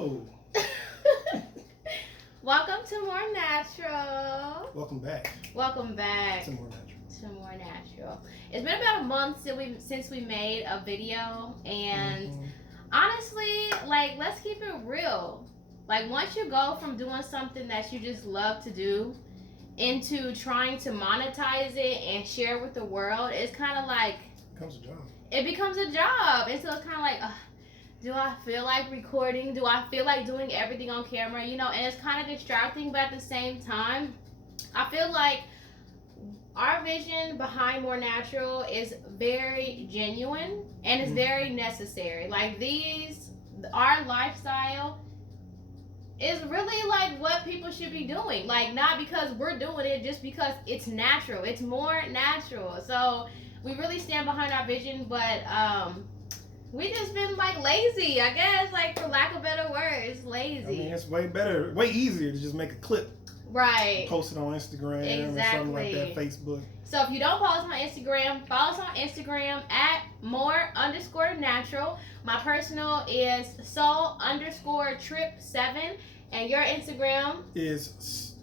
Hello. Welcome to Moor Natural. Welcome back. Welcome back to Moor Natural. To Moor Natural. It's been about a month since we made a video, and honestly, like, let's keep it real. Like, once you go from doing something that you just love to do into trying to monetize it and share it with the world, it's kind of like it becomes a job. And so it's kind of like, do I feel like recording? Do I feel like doing everything on camera? You know, and it's kind of distracting, but at the same time, I feel like our vision behind Moor Natural is very genuine and it's very necessary. Like, our lifestyle is really like what people should be doing. Like, not because we're doing it, just because it's natural. It's more natural. So we really stand behind our vision, but we just been like lazy, I guess, like, for lack of better words, lazy. I mean, it's way better, way easier to just make a clip. Right. Post it on Instagram or something like that, Facebook. So if you don't follow us on Instagram, follow us on Instagram at Moor_Natural. My personal is Soul_Trip7. And your Instagram is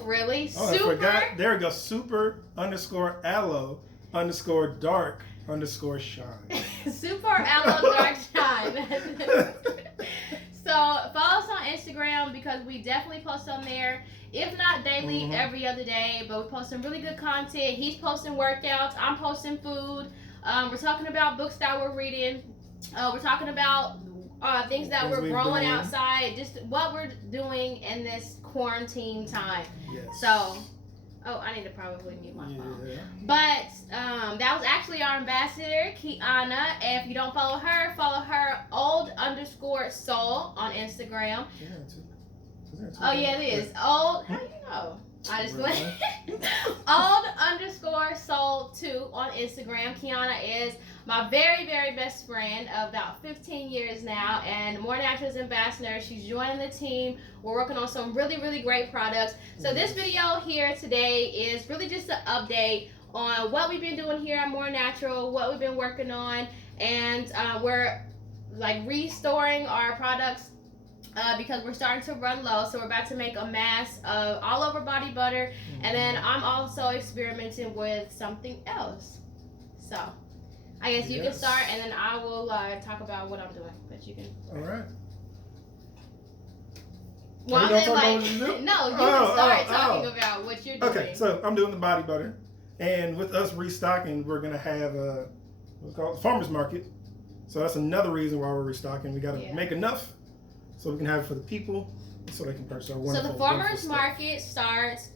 really super. I forgot. There we go. Super_aloe_dark_shine. Super aloe dark shine. So follow us on Instagram because we definitely post on there. If not daily, every other day. But we post some really good content. He's posting workouts. I'm posting food. We're talking about books that we're reading. We're talking about things that we're growing outside. Just what we're doing in this quarantine time. Yes. So, I need to probably mute my phone. But that was actually our ambassador, Kiana. And if you don't follow her old_soul on Instagram. Oh yeah, it is. Old, how do you know? I just went old_soul2 on Instagram. Kiana is my very, very best friend of about 15 years now, and Moor Natural's ambassador. She's joining the team. We're working on some really, really great products. So this video here today is really just an update on what we've been doing here at Moor Natural, what we've been working on, and we're like restoring our products because we're starting to run low. So we're about to make a mass of all over body butter, and then I'm also experimenting with something else. So I guess you can start, and then I will talk about what I'm doing. But you can. All right. Well, no, you can start talking about what you're doing. Okay, so I'm doing the body butter, and with us restocking, we're gonna have what's called farmers market. So that's another reason why we're restocking. We got to make enough so we can have it for the people, so they can purchase our wonderful. So the farmers market starts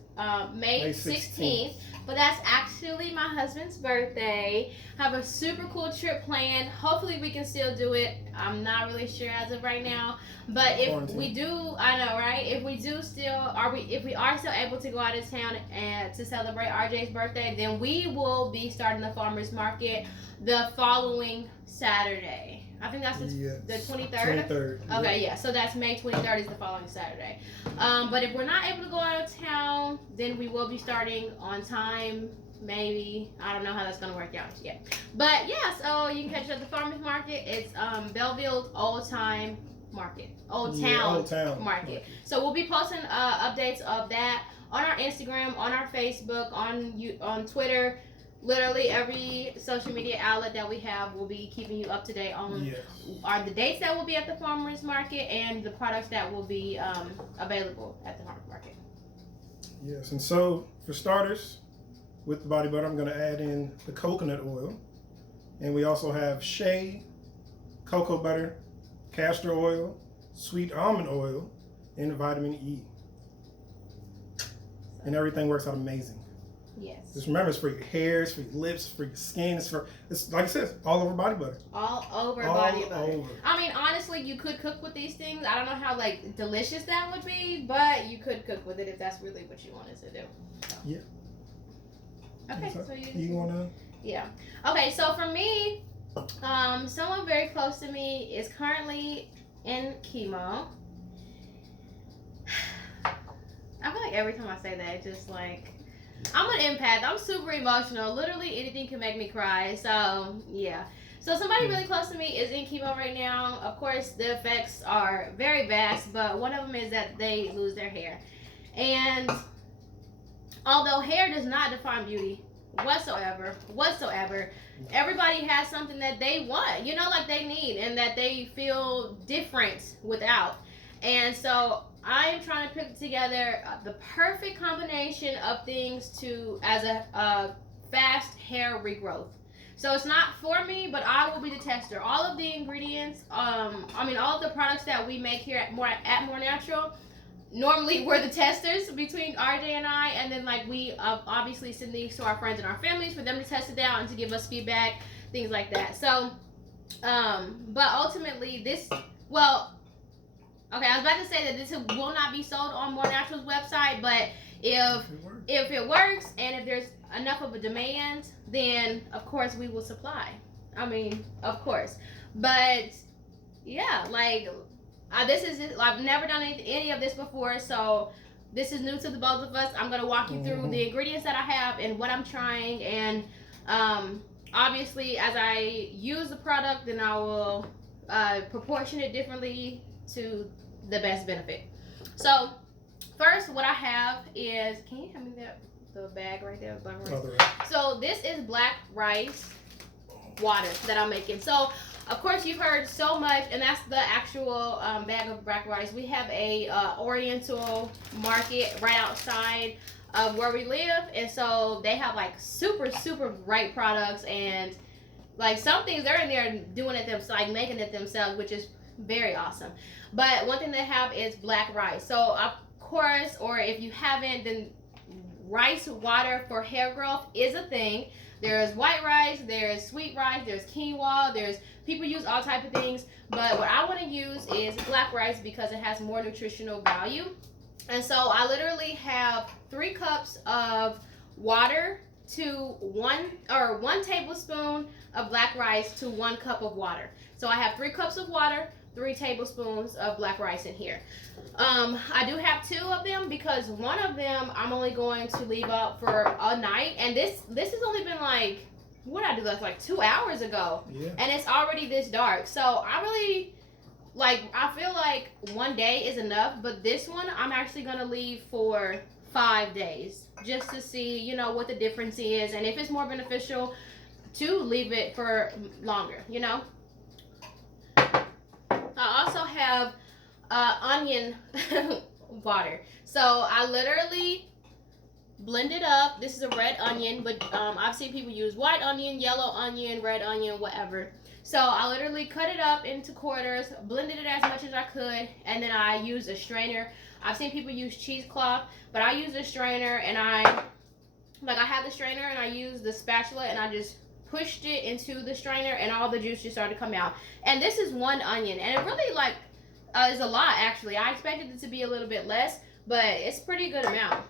May 16th. But that's actually my husband's birthday. Have a super cool trip planned. Hopefully we can still do it. I'm not really sure as of right now. But if we do, I know, right? If we are still able to go out of town and to celebrate RJ's birthday, then we will be starting the farmers market the following Saturday. I think that's the 23rd. 23rd. Okay, yeah. So that's May 23rd is the following Saturday. But if we're not able to go out of town, then we will be starting on time. Maybe. I don't know how that's going to work out yet. But yeah, so you can catch us at the farmers market. It's Belleville's Old Town Market. So we'll be posting updates of that on our Instagram, on our Facebook, on Twitter. Literally every social media outlet that we have will be keeping you up to date on the dates that will be at the farmers market and the products that will be available at the farmers market. Yes, and so for starters, with the body butter, I'm going to add in the coconut oil, and we also have shea, cocoa butter, castor oil, sweet almond oil, and vitamin E, and everything works out amazing. Yes. Just remember, it's for your hair, it's for your lips, for your skin. It's like I said, all over body butter. All over body butter. I mean, honestly, you could cook with these things. I don't know how like delicious that would be, but you could cook with it if that's really what you wanted to do. So. Yeah. Okay, so you wanna? Yeah. Okay, so for me, someone very close to me is currently in chemo. I feel like every time I say that, it's just like. I'm an empath. I'm super emotional. Literally anything can make me cry. So, yeah. So somebody really close to me is in chemo right now. Of course, the effects are very vast, but one of them is that they lose their hair. And although hair does not define beauty whatsoever, everybody has something that they want, you know, like they need and that they feel different without. And so I am trying to put together the perfect combination of things to as a fast hair regrowth. So it's not for me, but I will be the tester. All of the ingredients, all of the products that we make here at Moor Natural, normally we're the testers between RJ and I, and then like we obviously send these to our friends and our families for them to test it out and to give us feedback, things like that. So, but ultimately okay, I was about to say that this will not be sold on Moor Natural's website, but if it works and if there's enough of a demand, then of course we will supply. I mean, of course. But yeah, like I've never done any of this before, so this is new to the both of us. I'm gonna walk you through the ingredients that I have and what I'm trying, and obviously as I use the product, then I will proportion it differently to the best benefit. So first, what I have is, can you hand me the bag right there, black rice? So this is black rice water that I'm making. So of course you've heard so much, and that's the actual bag of black rice. We have a Oriental market right outside of where we live, and so they have like super great products, and like some things they're in there doing it themselves, like making it themselves, which is very awesome. But one thing they have is black rice. So of course, or if you haven't, then rice water for hair growth is a thing. There's white rice, there's sweet rice, there's quinoa, there's people use all type of things, but what I want to use is black rice because it has more nutritional value. And so I literally have 3 cups of water to one tablespoon of black rice to 1 cup of water. So I have 3 cups of water, 3 tablespoons of black rice in here. I do have 2 of them because one of them I'm only going to leave up for a night, and this has only been like, what did I do that like 2 hours ago, and it's already this dark. So I really I feel like 1 day is enough, but this one I'm actually gonna leave for 5 days just to see, you know, what the difference is, and if it's more beneficial to leave it for longer, you know. I also have onion water. So I literally blend it up. This is a red onion, but I've seen people use white onion, yellow onion, red onion, whatever. So I literally cut it up into quarters, blended it as much as I could, and then I used a strainer. I've seen people use cheesecloth, but I use a strainer, and I have the strainer and I use the spatula and I just pushed it into the strainer, and all the juice just started to come out. And this is 1 onion, and it really is a lot actually. I expected it to be a little bit less, but it's a pretty good amount.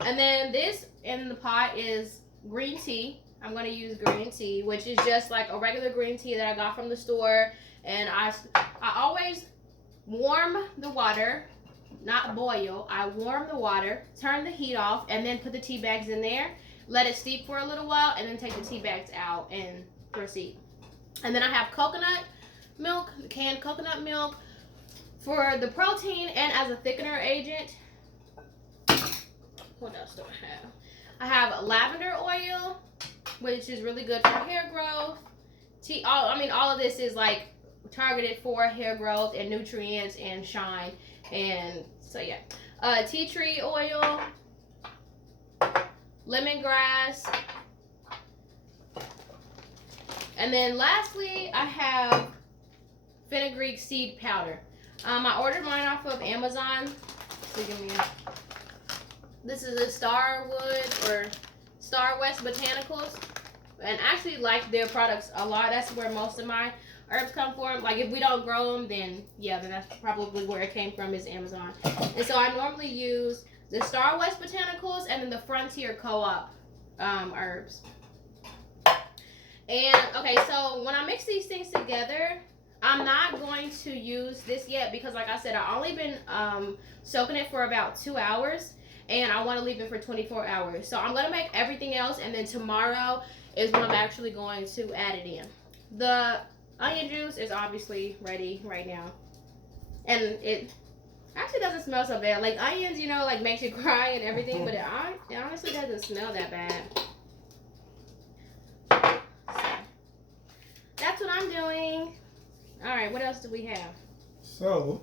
And then this in the pot is green tea. I'm going to use green tea, which is just like a regular green tea that I got from the store. And I always warm the water, not boil. I warm the water, turn the heat off, and then put the tea bags in there. Let it steep for a little while, and then take the tea bags out and proceed. And then I have coconut milk, canned coconut milk for the protein and as a thickener agent. What else do I have? I have lavender oil, which is really good for hair growth. All of this is like targeted for hair growth and nutrients and shine. And so yeah, tea tree oil, lemongrass, and then lastly I have fenugreek seed powder. I ordered mine off of Amazon. So this is a Starwood or Star West Botanicals, and I actually like their products a lot. That's where most of my herbs come from. Like if we don't grow them, then that's probably where it came from, is Amazon. And so I normally use the Star West Botanicals and then the Frontier Co-op herbs. And okay, so when I mix these things together, I'm not going to use this yet because like I said, I've only been soaking it for about 2 hours, and I want to leave it for 24 hours. So I'm going to make everything else, and then tomorrow is when I'm actually going to add it in. The onion juice is obviously ready right now, and it actually doesn't smell so bad. Like onions, you know, like makes you cry and everything, but it honestly doesn't smell that bad. So, that's what I'm doing. All right, what else do we have? So,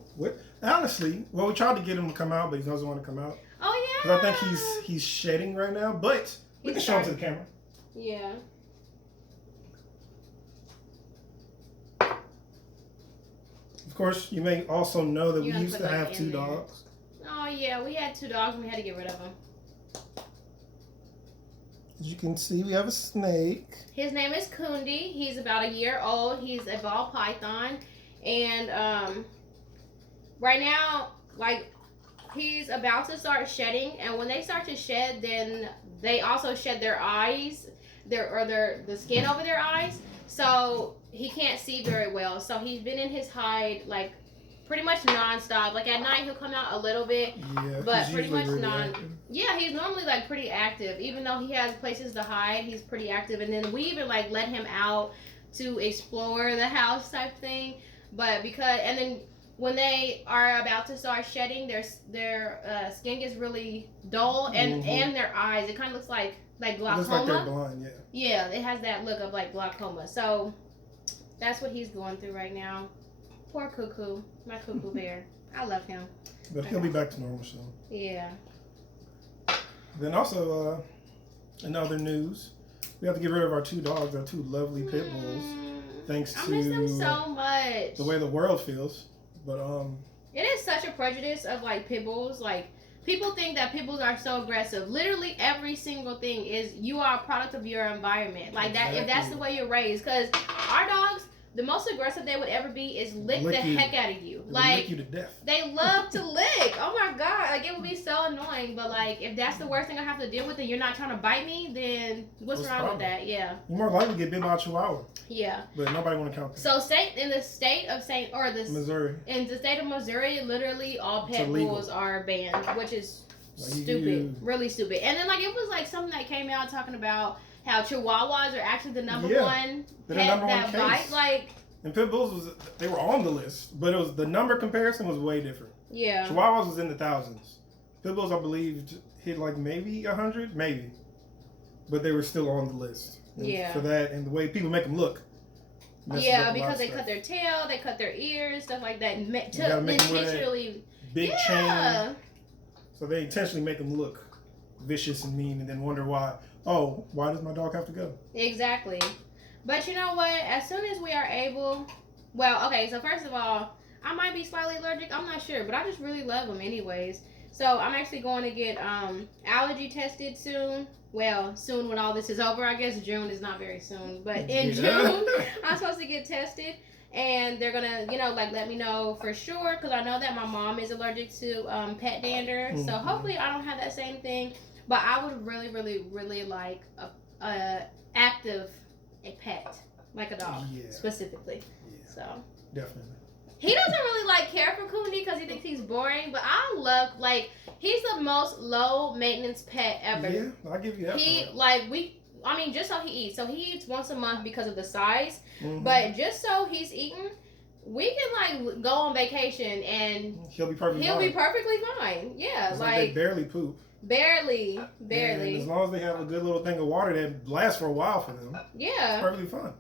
honestly, well, we tried to get him to come out, but he doesn't want to come out. Oh yeah. Because I think he's shedding right now, but we can show him to the camera. Yeah. Of course, you may also know that we used to have 2 there. dogs. Oh yeah, we had 2 dogs and we had to get rid of them. As you can see, we have a snake. His name is Kundi. He's about a year old. He's a ball python, and right now, like, he's about to start shedding. And when they start to shed, then they also shed their eyes, the skin over their eyes. So he can't see very well. So he's been in his hide like pretty much nonstop. Like at night he'll come out a little bit, Yeah, but pretty much really active. Yeah, he's normally like pretty active. Even though he has places to hide, he's pretty active. And then we even like let him out to explore the house type thing. But and then when they are about to start shedding, their skin gets really dull, and their eyes, it kind of looks like glaucoma. Looks like they're blind, yeah. Yeah, it has that look of like glaucoma. So that's what he's going through right now. Poor Cuckoo, my Cuckoo bear. I love him. But he'll be back to normal soon. Yeah. Then also, in other news, we have to get rid of our 2 dogs, our 2 lovely pit bulls. Thanks to I miss them so much. The way the world feels. But it is such a prejudice of like pit bulls. Like people think that pit bulls are so aggressive. Literally every single thing is you are a product of your environment. Like that, if that's the way you're raised. Because our dogs, the most aggressive they would ever be is lick the heck out of you. Like lick you to death. They love to lick. Oh my god, like it would be so annoying. But like if that's the worst thing I have to deal with, and you're not trying to bite me, then what's wrong with that? Yeah. You're more likely to get bit by a Chihuahua. Yeah. But nobody want to count that. So in the state of Missouri. In the state of Missouri, literally all pet bulls are banned, which is stupid, really stupid. And then like it was like something that came out talking about how Chihuahuas are actually the number one pet that bite. Like, and pit bulls they were on the list, but it was the number comparison was way different. Yeah. Chihuahuas was in the thousands. Pit bulls, I believe, hit like maybe 100, maybe, but they were still on the list. And yeah. For that and the way people make them look. Yeah, because they cut their tail, they cut their ears, stuff like that. Intentionally. Big chain. So they intentionally make them look vicious and mean, and then wonder why. Oh, why does my dog have to go? Exactly. But you know what? As soon as we are able, well, okay. So first of all, I might be slightly allergic. I'm not sure, but I just really love them anyways. So I'm actually going to get allergy tested soon. Well, soon when all this is over. I guess June is not very soon, but in June I'm supposed to get tested, and they're gonna, like let me know for sure, because I know that my mom is allergic to pet dander. So hopefully I don't have that same thing. But I would really, really, really like a pet, like a dog, specifically. Yeah. So definitely. He doesn't really care for Kundi because he thinks he's boring, but I love, he's the most low maintenance pet ever. Yeah, I'll give you that. Just so he eats. So he eats once a month because of the size, but just so he's eating, we can go on vacation and he'll be perfectly fine. Yeah, it's like they barely poop. Barely. And as long as they have a good little thing of water that lasts for a while for them. Yeah. It's perfectly fine.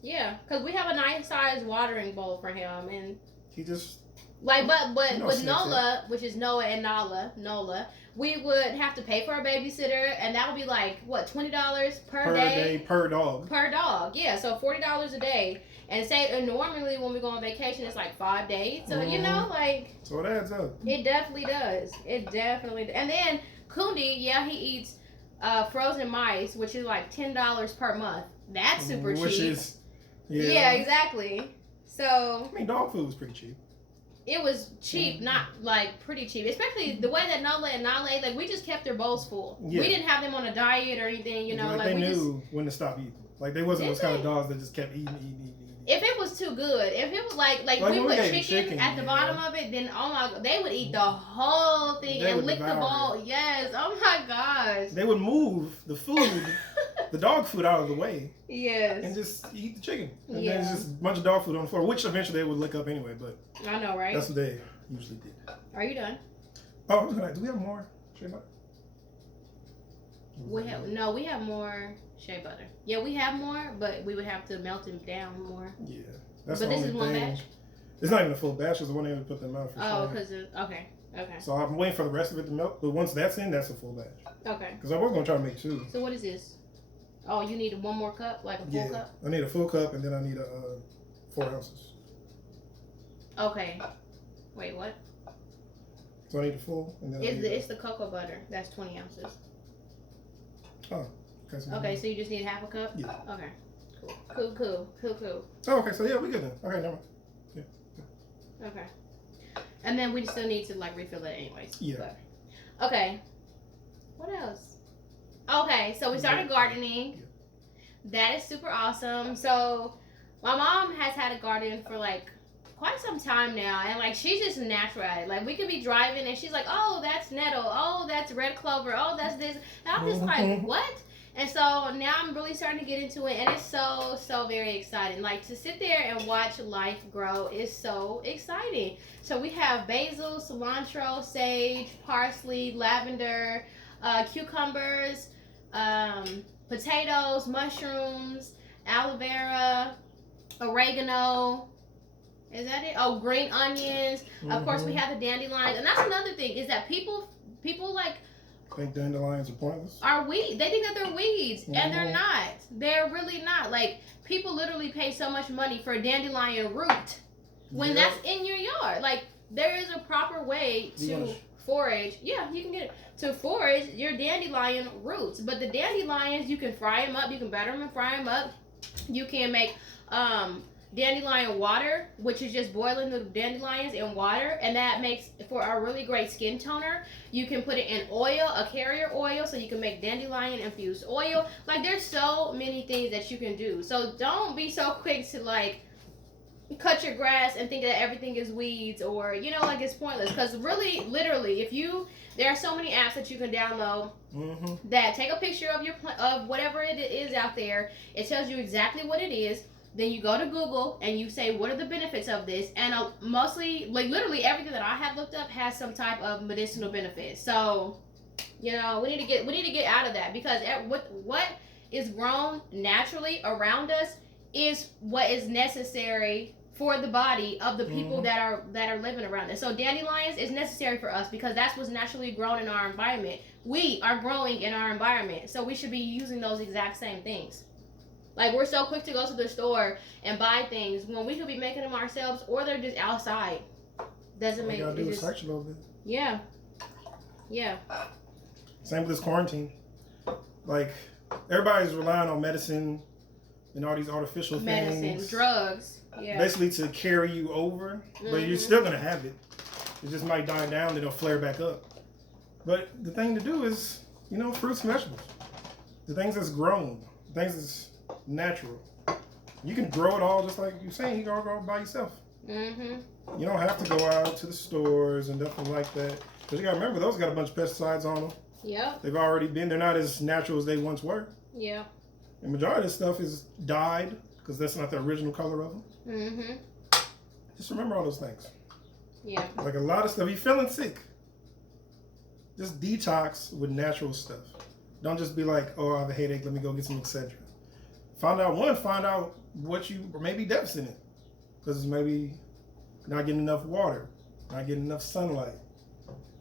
Yeah, because we have a nice sized watering bowl for him, and he just but with Nola, which is Noah and Nola, we would have to pay for a babysitter, and that would be $20 per day per dog. Per dog, yeah. So $40 a day, and normally when we go on vacation, it's 5 days. So so it adds up. It definitely does. And then Kundi, he eats frozen mice, which is $10 per month. That's super cheap. Which is yeah, exactly. So dog food was pretty cheap. It was cheap, not pretty cheap. Especially the way that Nola and Nale, we just kept their bowls full. Yeah. We didn't have them on a diet or anything, they knew when to stop eating. They wasn't those kind of dogs that just kept eating. If it was too good, if it was we put chicken at the bottom of it, then oh my god, they would eat the whole thing and lick the bowl. Yes, oh my gosh. They would move the food the dog food out of the way. Yes. And just eat the chicken. And Yeah. then it's just a bunch of dog food on the floor, which eventually they would lick up anyway, but I know, right? that's what they usually did. Are you done? Oh, I was gonna, do we have more shea butter? We have more shea butter. Yeah, we have more, but we would have to melt it down more. Yeah. That's But the this only is one thing. batch? It's not even a full batch, it's the one they would put them out for Oh, sure. because okay. So I'm waiting for the rest of it to melt, but once that's in, that's a full batch. Okay. Because I was gonna try to make 2. So what is this? Oh, you need one more cup, like a full cup? I need a full cup, and then I need a 4 ounces. Okay. Wait, what? So I need a full, and then It's the cocoa butter. That's 20 ounces. Okay, so you just need half a cup? Yeah. Okay. Cool. Oh, okay, so yeah, we good then. Okay, never mind. Okay. And then we still need to like refill it anyways. Yeah. But, okay. What else? Okay, so we started gardening. That is super awesome. So my mom has had a garden for like quite some time now, and like she's just natural at it. Like we could be driving and she's like, oh, that's nettle, oh, that's red clover, oh, that's this, and I'm just like, what? And so now I'm really starting to get into it, and it's so very exciting. Like to sit there and watch life grow is so exciting. So we have basil, cilantro, sage, parsley, lavender, cucumbers, potatoes, mushrooms, aloe vera, oregano. Is that it? Oh, green onions. Of course, we have the dandelions, and that's another thing is that people like think dandelions are pointless. are weeds. They think that they're weeds, and they're not. They're really not. Like people literally pay so much money for a dandelion root when that's in your yard. Like there is a proper way to forage. Yeah, you can get it to forage your dandelion roots. But the dandelions, you can fry them up. You can batter them and fry them up. You can make dandelion water, which is just boiling the dandelions in water, and that makes for a really great skin toner. You can put it in oil, a carrier oil, so you can make dandelion infused oil. Like there's so many things that you can do. So don't be so quick to like cut your grass and think that everything is weeds or like it's pointless, because really literally there are so many apps that you can download that take a picture of of whatever it is out there. It tells you exactly what it is. Then you go to Google and you say, what are the benefits of this? And mostly, like literally everything that I have looked up has some type of medicinal benefit. So, we need to get out of that, because what is grown naturally around us is what is necessary for the body of the people that are living around us. So dandelions is necessary for us because that's what's naturally grown in our environment. We are growing in our environment, so we should be using those exact same things. Like we're so quick to go to the store and buy things when we could be making them ourselves, or they're just outside. Doesn't make it. Gotta do research a little bit. Yeah. Same with this quarantine. Like everybody's relying on medicine and all these artificial things. Drugs. Yeah. Basically to carry you over, but you're still gonna have it. It just might die down and it'll flare back up. But the thing to do is, fruits and vegetables. The things that's grown, the things that's natural. You can grow it all just like you're saying. You can grow it by yourself. You don't have to go out to the stores and nothing like that. Because you gotta remember, those got a bunch of pesticides on them. Yep. They've already been. They're not as natural as they once were. Yeah. The majority of this stuff is dyed because that's not the original color of them. Just remember all those things. Yeah. Like a lot of stuff. You feeling sick? Just detox with natural stuff. Don't just be like, oh, I have a headache. Let me go get some Excedrin. Find out what you may be deficit in, because maybe not getting enough water, not getting enough sunlight.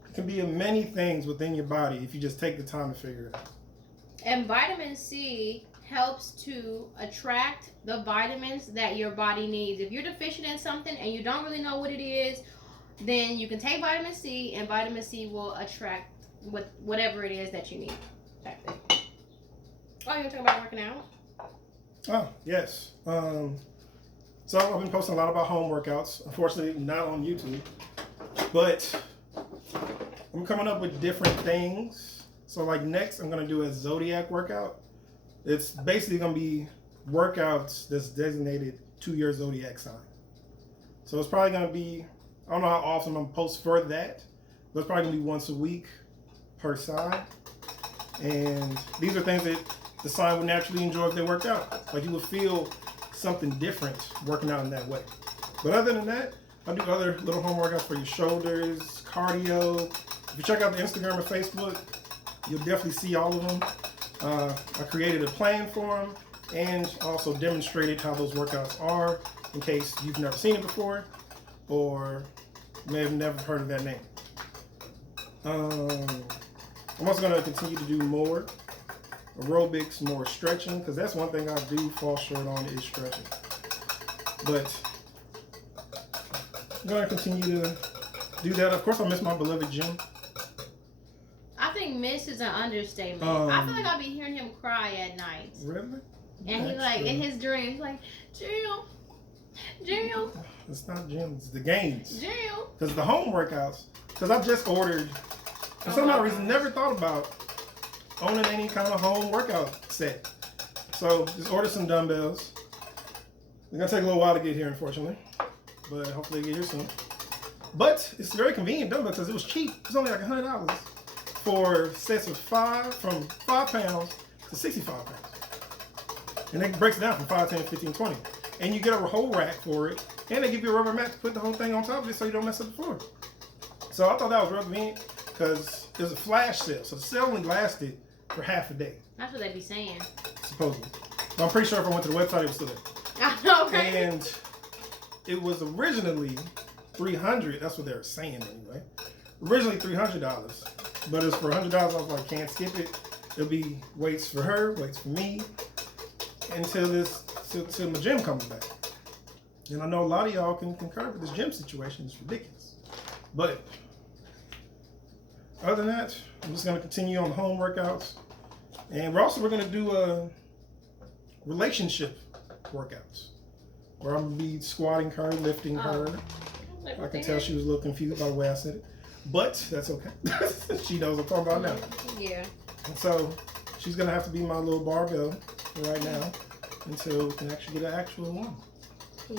It can be many things within your body if you just take the time to figure it out. And vitamin C helps to attract the vitamins that your body needs. If you're deficient in something and you don't really know what it is, then you can take vitamin C, and vitamin C will attract whatever it is that you need. Oh, you're talking about working out? Oh, yes. So I've been posting a lot about home workouts. Unfortunately, not on YouTube. But I'm coming up with different things. So like next, I'm going to do a zodiac workout. It's basically going to be workouts that's designated to your zodiac sign. So it's probably going to be, I don't know how often I'm going to post for that, but it's probably going to be once a week per sign. And these are things that decide would naturally enjoy if they worked out. Like you would feel something different working out in that way. But other than that, I do other little home workouts for your shoulders, cardio. If you check out the Instagram or Facebook, you'll definitely see all of them. I created a plan for them and also demonstrated how those workouts are in case you've never seen it before or may have never heard of that name. I'm also going to continue to do more aerobics, more stretching, because that's one thing I do fall short on is stretching. But I'm going to continue to do that. Of course, I miss my beloved gym. I think miss is an understatement. I feel like I'll be hearing him cry at night. Really? And he like, in his dreams, like, Jill. It's not gym, it's the games. Jill. Because the home workouts, because I just ordered, for some odd reason, never thought about owning any kind of home workout set. So just ordered some dumbbells. It's gonna take a little while to get here, unfortunately, but hopefully they get here soon. But it's very convenient dumbbells because it was cheap. It's only like $100 for sets of 5, from 5 pounds to 65 pounds. And it breaks it down from 5, 10, 15, 20. And you get a whole rack for it. And they give you a rubber mat to put the whole thing on top of it so you don't mess up the floor. So I thought that was real convenient because it was a flash sale. So the sale only lasted for half a day. That's what they be saying. Supposedly. But I'm pretty sure if I went to the website, it was still there. I know, right? And it was originally $300. That's what they were saying anyway. Originally $300. But it was for $100. I was like, can't skip it. It'll be weights for her, weights for me. Until my gym comes back. And I know a lot of y'all can concur with this gym situation. It's ridiculous. But other than that, I'm just going to continue on the home workouts. And we're going to do relationship workouts. Where I'm going to be squatting her, lifting her. I can tell she was a little confused by the way I said it. But that's okay. She knows what I'm talking about now. Yeah. And so she's going to have to be my little barbell right now until we can actually get an actual one.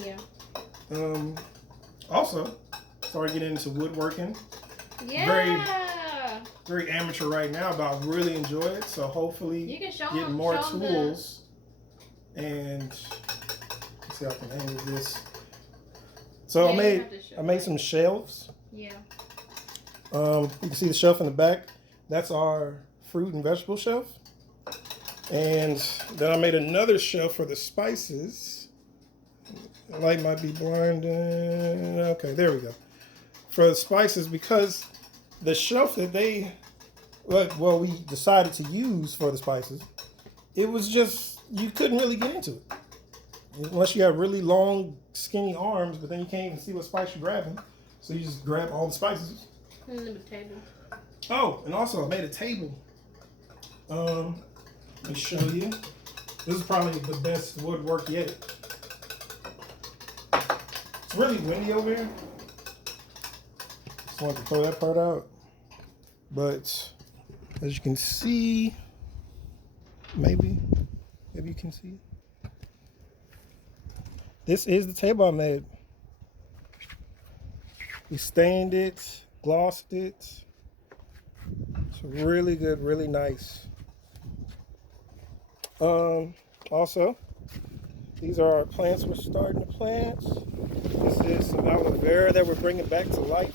Yeah. Also, started getting into woodworking. Yeah. Very amateur right now, but I really enjoy it. So hopefully you can get more tools. And let's see how I can handle this. So I made some shelves. Yeah. You can see the shelf in the back. That's our fruit and vegetable shelf. And then I made another shelf for the spices. The light might be blinding. Okay, there we go. For the spices, because the shelf that we decided to use for the spices, it was just, you couldn't really get into it. Unless you have really long, skinny arms, but then you can't even see what spice you're grabbing. So you just grab all the spices. And the table. Oh, and also I made a table. Let me show you. This is probably the best woodwork yet. It's really windy over here. Just wanted to throw that part out. But as you can see, maybe you can see. This is the table I made. We stained it, glossed it. It's really good, really nice. Also, these are our plants we're starting to plant. This is some aloe vera that we're bringing back to life.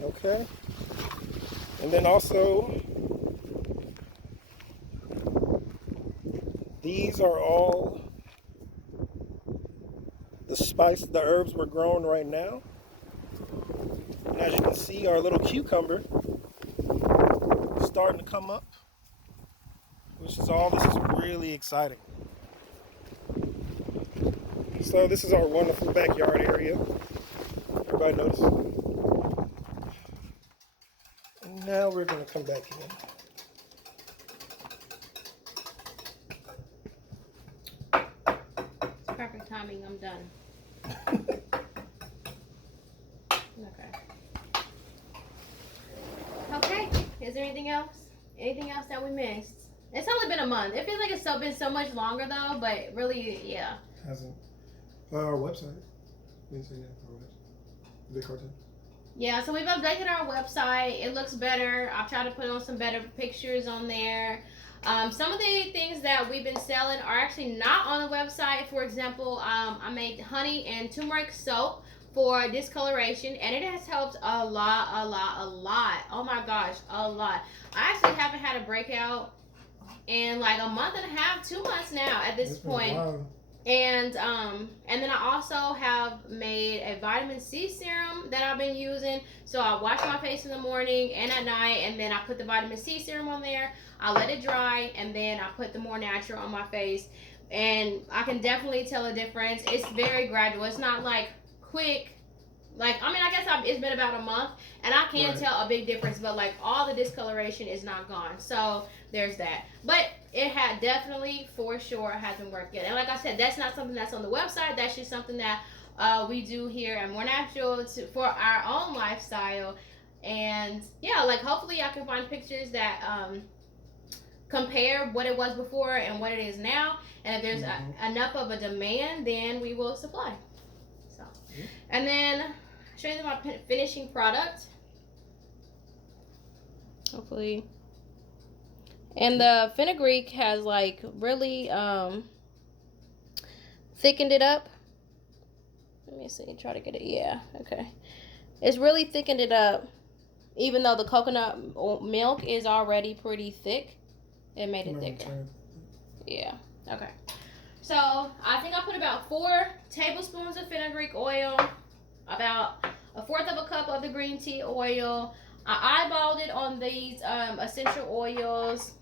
Okay. And then also, these are all the herbs we're growing right now. And as you can see, our little cucumber is starting to come up. This is really exciting. So this is our wonderful backyard area. Everybody notice? And now we're going to come back in. Perfect timing, I'm done. Okay, is there anything else? Anything else that we missed? It's only been a month. It feels like it's been so much longer though, but really, yeah. Hasn't. Our website. We didn't say that. Our website. Big cartoon. Yeah, so we've updated our website. It looks better. I've tried to put on some better pictures on there. Some of the things that we've been selling are actually not on the website. For example, I made honey and turmeric soap for discoloration, and it has helped a lot. Oh my gosh, a lot. I actually haven't had a breakout in like a month and a half, 2 months now at this point. And then I also have made a vitamin C serum that I've been using. So I wash my face in the morning and at night, and then I put the vitamin C serum on there. I let it dry, and then I put the Moor Natural on my face, and I can definitely tell a difference. It's very gradual. It's not like quick. Like, I mean, I guess it's been about a month, and I can tell a big difference, but like all the discoloration is not gone. So there's that. But it had definitely, for sure, hasn't worked yet. And like I said, that's not something that's on the website. That's just something that we do here at Moor Natural for our own lifestyle. And yeah, like hopefully I can find pictures that compare what it was before and what it is now. And if there's enough of a demand, then we will supply. So, and then show you my finishing product. Hopefully. And the fenugreek has like really thickened it up. Let me see, try to get it. Yeah, okay. It's really thickened it up. Even though the coconut milk is already pretty thick, it made it thicker. Yeah, okay. So I think I put about 4 tablespoons of fenugreek oil, about 1/4 of a cup of the green tea oil. I eyeballed it on these essential oils.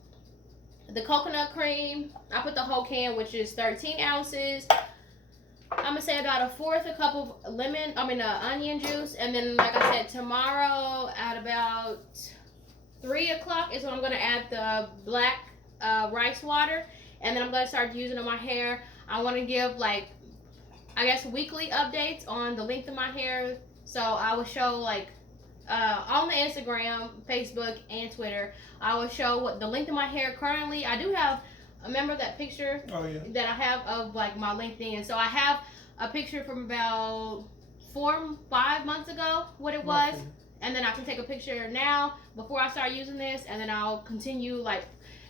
The coconut cream, I put the whole can, which is 13 ounces. I'm gonna say about 1/4 a cup of onion juice. And then, like I said, tomorrow at about 3 o'clock is when I'm gonna add the black rice water. And then I'm gonna start using it on my hair. I want to give like, I guess, weekly updates on the length of my hair. So I will show like on the Instagram, Facebook, and Twitter, I will show what the length of my hair currently. I do have, remember that picture that I have of like my length in. So I have a picture from about 4-5 months ago, what it was. And then I can take a picture now before I start using this, and then I'll continue like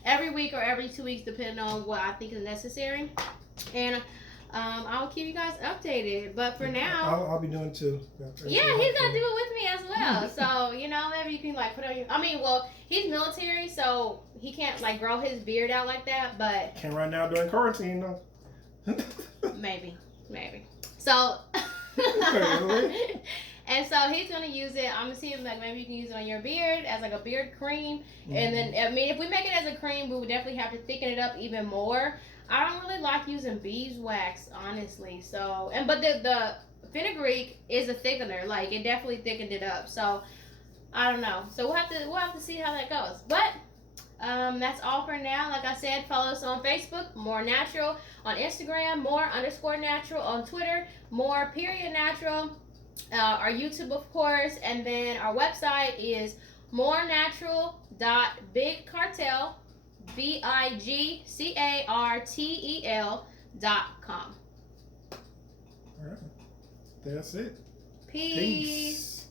every week or every 2 weeks, depending on what I think is necessary. And I'll keep you guys updated. But for now, I'll be doing too. Yeah, he's gonna do it with me as well. So maybe you can like put on your. Well, he's military, so he can't like grow his beard out like that. But can right now during quarantine though. maybe. So. And so he's gonna use it. I'm gonna see if like maybe you can use it on your beard as like a beard cream. And then if we make it as a cream, we would definitely have to thicken it up even more. I don't really like using beeswax, honestly. So but the fenugreek is a thickener. Like it definitely thickened it up. So I don't know. So we'll have to see how that goes. But that's all for now. Like I said, follow us on Facebook, Moor Natural, on Instagram, Moor_natural, on Twitter, Moor.natural. Our YouTube, of course, and then our website is MoorNatural.bigcartel, BIGCARTEL.com. All right, that's it. Peace.